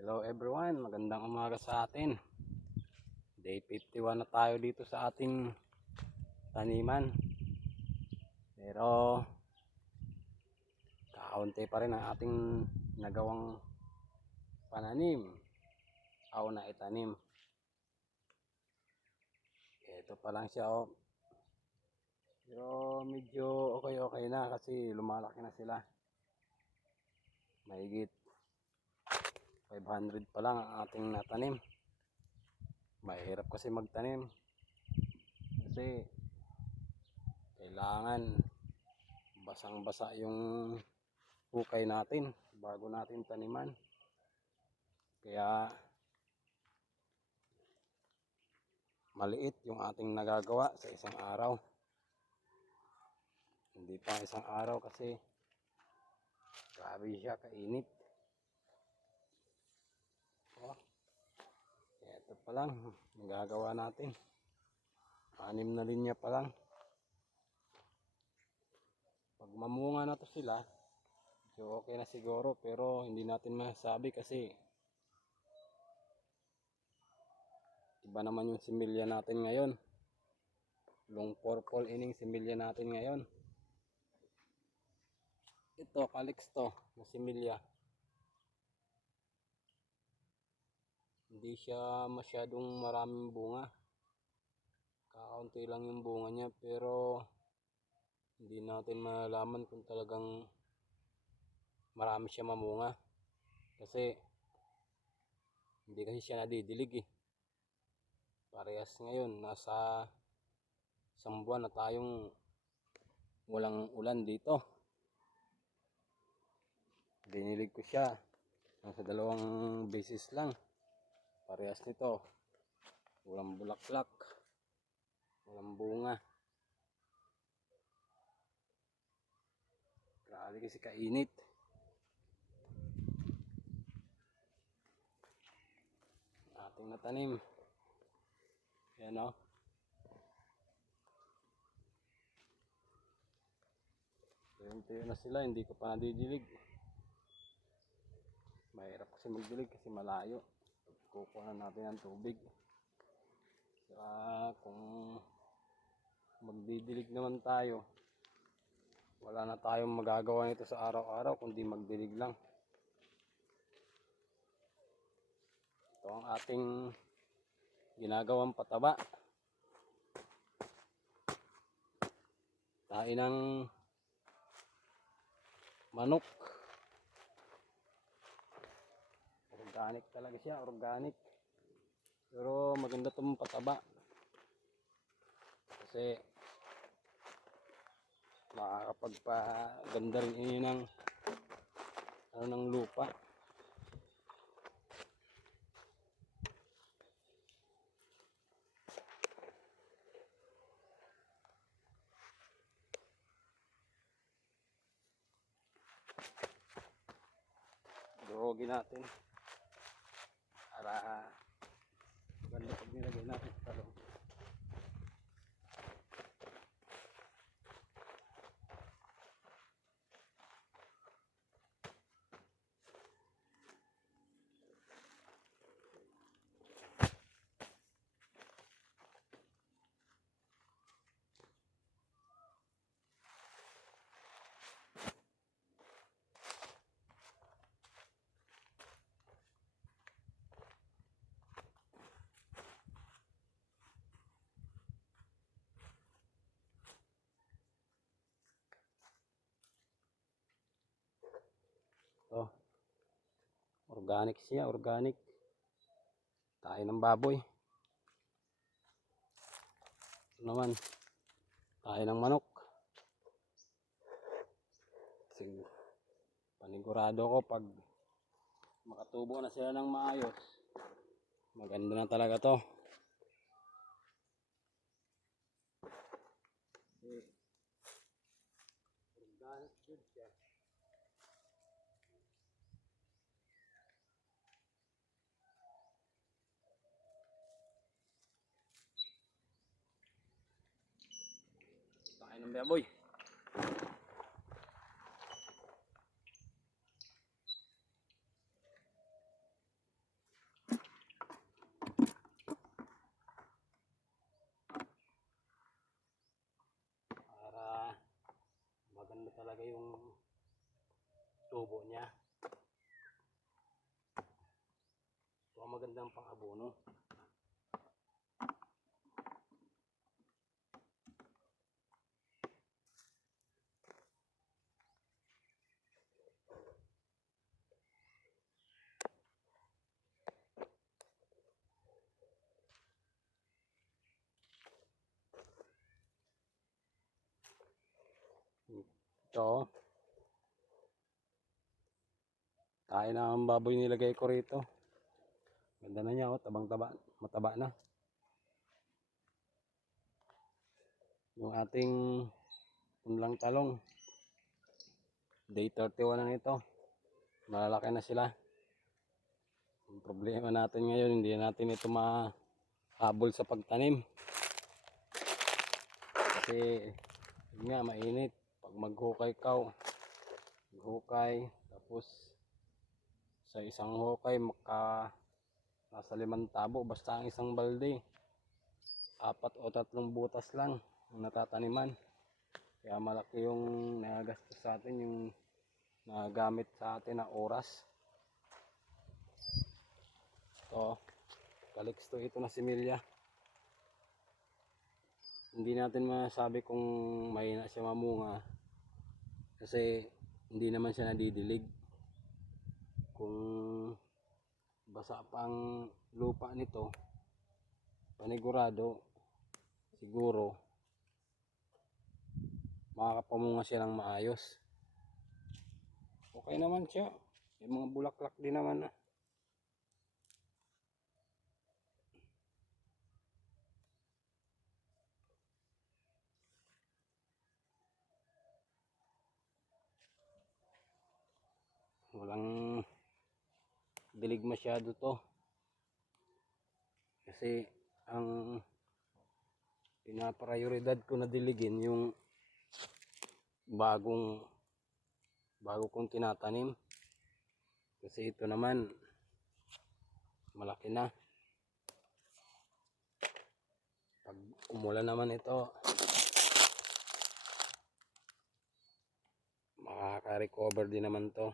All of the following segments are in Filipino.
Hello everyone, magandang umaga sa atin. Day 51 na tayo dito sa ating taniman. Pero kaunti pa rin ang ating nagawang pananim o na itanim. Ito pa lang siya oh. Pero medyo okay na kasi lumalaki na sila. Mahigit 500 pa lang ang ating natanim. Mahirap kasi magtanim kasi kailangan basang-basa yung hukay natin bago natin taniman. Kaya maliit yung ating nagagawa sa isang araw. Hindi pa isang araw kasi grabe siya kainit. Oh, ito pa lang nagagawa natin. 6 na linya pa lang. Pag mamunga na to sila, so okay na siguro, pero hindi natin masabi kasi iba naman yung similya natin ngayon. Long purple ining similya natin ngayon. Ito, calyx to, na similya. Hindi siya masyadong maraming bunga. Kakaunti lang yung bunga niya, pero hindi natin malalaman kung talagang marami siya mamunga. Kasi hindi kasi siya nadidilig eh. Parehas ngayon, nasa 1 buwan na tayong walang ulan dito. Dinilig ko siya nasa 2 beses lang. Parehas nito, walang bulaklak, walang bunga. Grabe kasi kainit. Ating natanim. Yan o. Tuyo na sila, hindi ko pa nadidilig. Mahirap kasi magdilig kasi malayo. Kukuha natin ng tubig. Saka kung magdidilig naman tayo, wala na tayong magagawa nito sa araw-araw kundi magdilig lang. Ito ang ating ginagawang pataba. Tayo ng manok. Organic talaga siya, organic. Pero maganda itong pataba. Kasi makakapagpaganda rin ini ng lupa. Durogin natin para maganda pag nilagay natin sa talong. Oh, organic siya, organic. Tayo ng baboy. Ito naman, tayo ng manok. Kasi panigurado ko pag makatubo na sila ng maayos, maganda na talaga to. Kasi organic food siya. Tayo ng baboy. talaga yung tubo niya. So magandang pang-abono. Ito, tayo na ang baboy nilagay ko rito. Ganda na niya, oh, tabang-taba, mataba na. Yung ating punlang talong, day 31 na nito. Malalaki na sila. Ang problema natin ngayon, hindi natin ito mahabol sa pagtanim. Kasi, yun nga, mainit. Pag maghukay ka, maghukay, tapos sa isang hukay, nasa 5 tabo, basta ang isang balde. 4 o 3 butas lang ang natataniman. Kaya malaki yung nagagastos sa atin, yung nagamit sa atin na oras. Ito, kaliksto ito na similya. Hindi natin masabi kung mahina siya mamunga kasi hindi naman siya nadidilig. Kung basa pa ang lupa nito, panigurado siguro makakapamunga siya ng maayos. Okay naman siya, may mga bulaklak din naman na. Walang dilig masyado to kasi ang pinaprioridad ko na diligin yung bago kong tinatanim, kasi ito naman malaki na. Pag umulan naman ito, makaka-recover din naman to.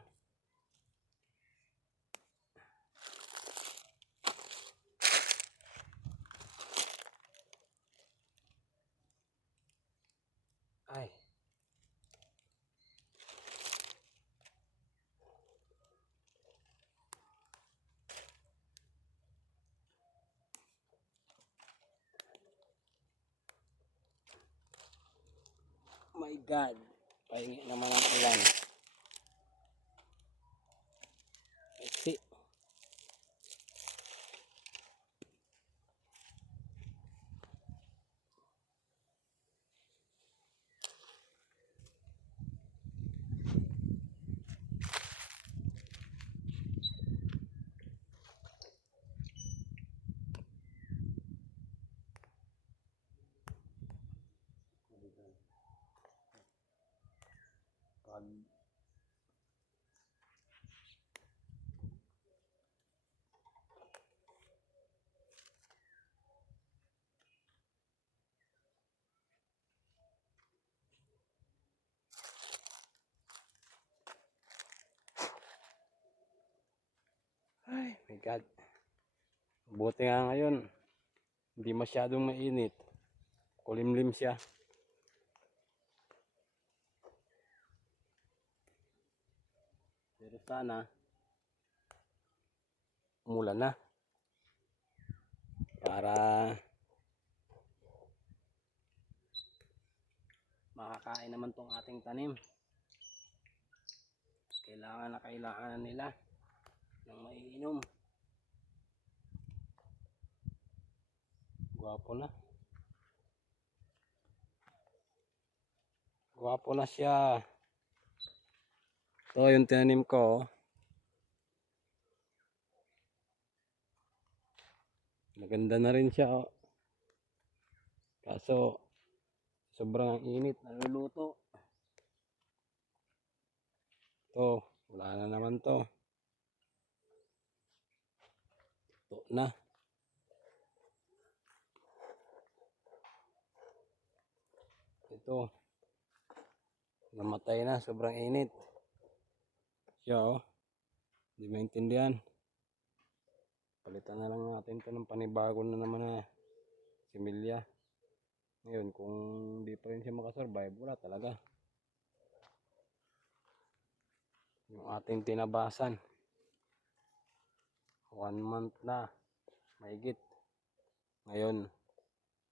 Ay, my God, pahingi naman ang ulan. See, pag ay, my God. Buti nga ngayon, hindi masyadong mainit. Kulimlim siya. Pero sana, umulan na. Para makakain naman tong ating tanim. Kailangan na kailangan nila ng maiinom. Gwapo na. Gwapo na siya. Ito yung tinanim ko. Maganda na rin siya. Kaso, sobrang init. Naluluto. Ito, wala na naman to. Ito na. Ito. Namatay na, sobrang init. Siya oh, di maintindihan. Palitan na lang natin to ng panibago na naman na similya. Ngayon, kung di pa rin siya makasurvive, wala talaga. Yung ating tinabasan, 1 month na, mahigit. Ngayon,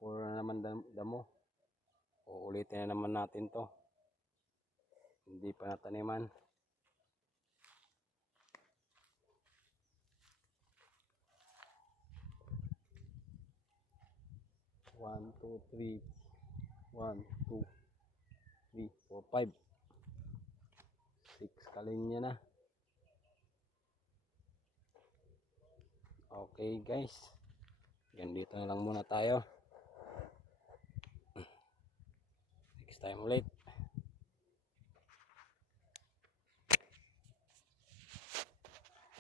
puro na naman damo. Uulitin na naman natin to. Hindi pa nataniman. 1, 2, 3, 1, 2, 3, 4, 5, 6 kalinya na. Okay guys, dito na lang muna tayo. Next time ulit.